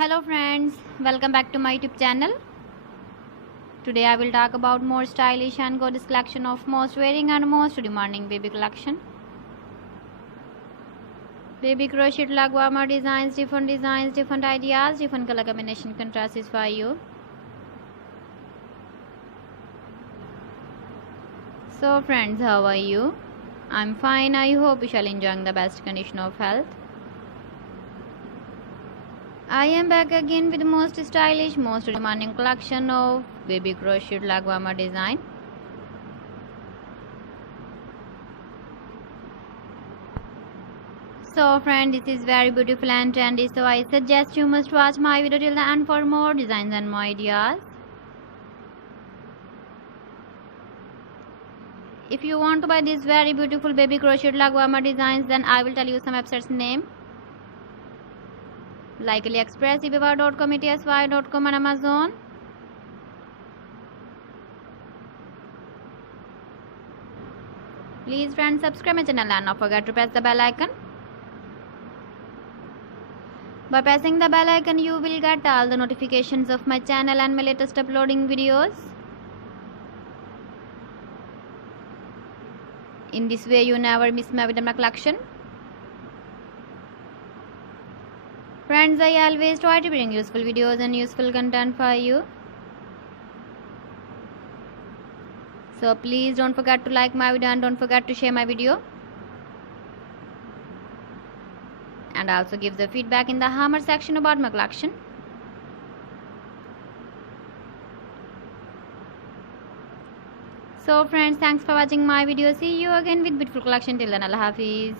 Hello friends, welcome back to my YouTube channel. Today I will talk about more stylish and gorgeous collection of most wearing and most demanding baby collection. Baby crochet lag warmer designs, different ideas, different color combination contrasts for you. So friends, how are you? I'm fine. I hope you shall enjoy the best condition of health. I am back again with the most stylish, most demanding collection of baby crochet lag warmer design. So friend, this is very beautiful and trendy, so I suggest you must watch my video till the end for more designs and more ideas. If you want to buy these very beautiful baby crochet lag warmer designs, then I will tell you some websites name like AliExpress, eBay.com, ETSY.com and Amazon. Please friends, subscribe my channel and not forget to press the bell icon. By pressing the bell icon, you will get all the notifications of my channel and my latest uploading videos. In this way, you never miss my video collection. Friends, I always try to bring useful videos and useful content for you. So please don't forget to like my video and don't forget to share my video. And also give the feedback in the hammer section about my collection. So friends, thanks for watching my video. See you again with beautiful collection. Till then, Allah Hafiz.